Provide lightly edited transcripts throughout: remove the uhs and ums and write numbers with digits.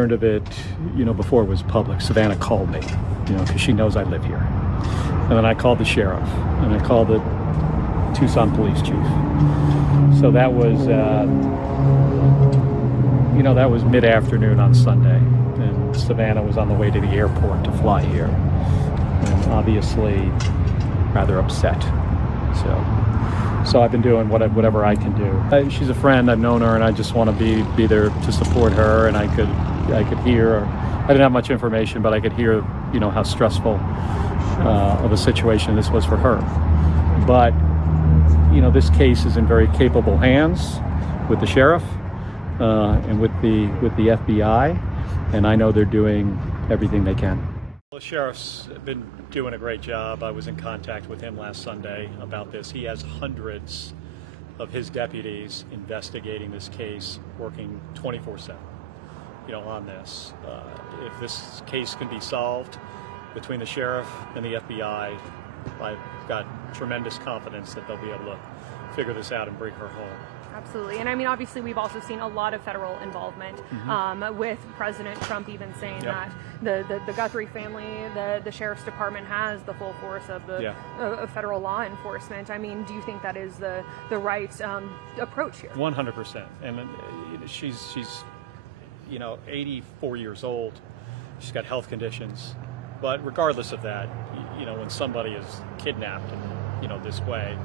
Learned of it, before it was public. Savannah called me, because she knows I live here. And then I called the sheriff, and I called the Tucson police chief. So that was, that was mid-afternoon on Sunday, and Savannah was on the way to the airport to fly here, and obviously rather upset. So I've been doing whatever I can do. She's a friend. I've known her, and I just want to be there to support her. And I could hear. I didn't have much information, but I could hear, how stressful of a situation this was for her. But this case is in very capable hands with the sheriff and with the FBI, and I know they're doing everything they can. The sheriff's been doing a great job. I was in contact with him last Sunday about this. He has hundreds of his deputies investigating this case, working 24/7, on this. If this case can be solved between the sheriff and the FBI, I've got tremendous confidence that they'll be able to figure this out and bring her home. Absolutely. And I mean, obviously, we've also seen a lot of federal involvement with President Trump even saying that the Guthrie family, the sheriff's department has the full force of the of federal law enforcement. I mean, do you think that is the right approach here? 100%. And she's 84 years old. She's got health conditions. But regardless of that, when somebody is kidnapped in, this way,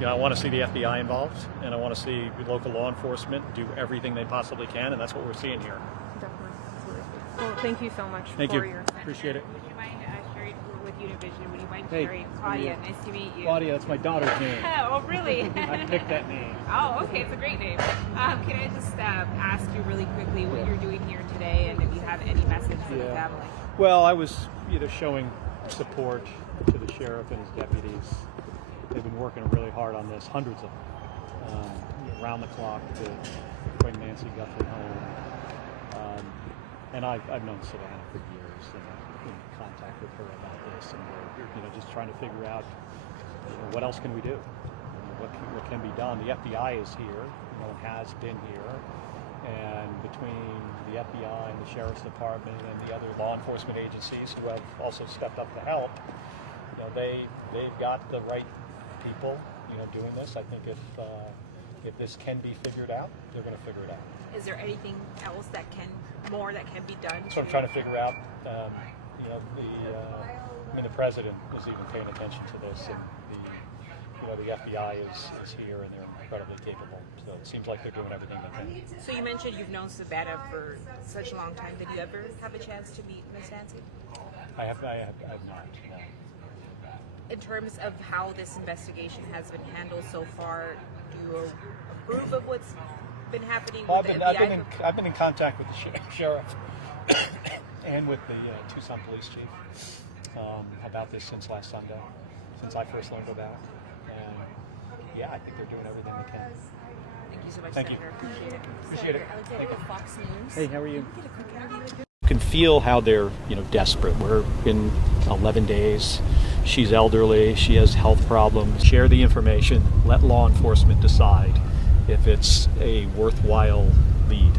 I want to see the FBI involved, and I want to see local law enforcement do everything they possibly can, and that's what we're seeing here. Definitely. Absolutely. Well, thank you so much Thank for you. your... Appreciate it. Would you mind sharing with Univision? Would you mind Hey, sharing? Claudia, nice to meet you. Claudia, that's my daughter's name. Oh, really? I picked that name. Oh, okay. It's a great name. Can I just ask you really quickly what you're doing here today, and if you have any message for the family? Well, I was showing support to the sheriff and his deputies. They've been working really hard on this, hundreds of them, around the clock to bring Nancy Guthrie home. And I've known Savannah for years, and I've been in contact with her about this, and we're just trying to figure out what else can we do, what can be done. The FBI is here, has been here, and between the FBI and the Sheriff's Department and the other law enforcement agencies who have also stepped up to help, they've got the right people, doing this. I think if this can be figured out, they're going to figure it out. Is there anything else that can be done? So I'm trying to figure out. The president is even paying attention to this, and the FBI is here, and they're incredibly capable. So it seems like they're doing everything they can. So you mentioned you've known Savannah for such a long time. Did you ever have a chance to meet Miss Nancy? I have not. No. In terms of how this investigation has been handled so far, do you approve of what's been happening with the FBI? I've been in contact with the sheriff and with the Tucson police chief about this since last Sunday, since I first learned about it. And I think they're doing everything they can. Thank you so much, Thank Senator. you. Appreciate it. Thank you. Fox News. Hey, how are you? Can we get a quick interview? You can feel how they're desperate. We're in 11 days. She's elderly. She has health problems. Share the information. Let law enforcement decide if it's a worthwhile lead.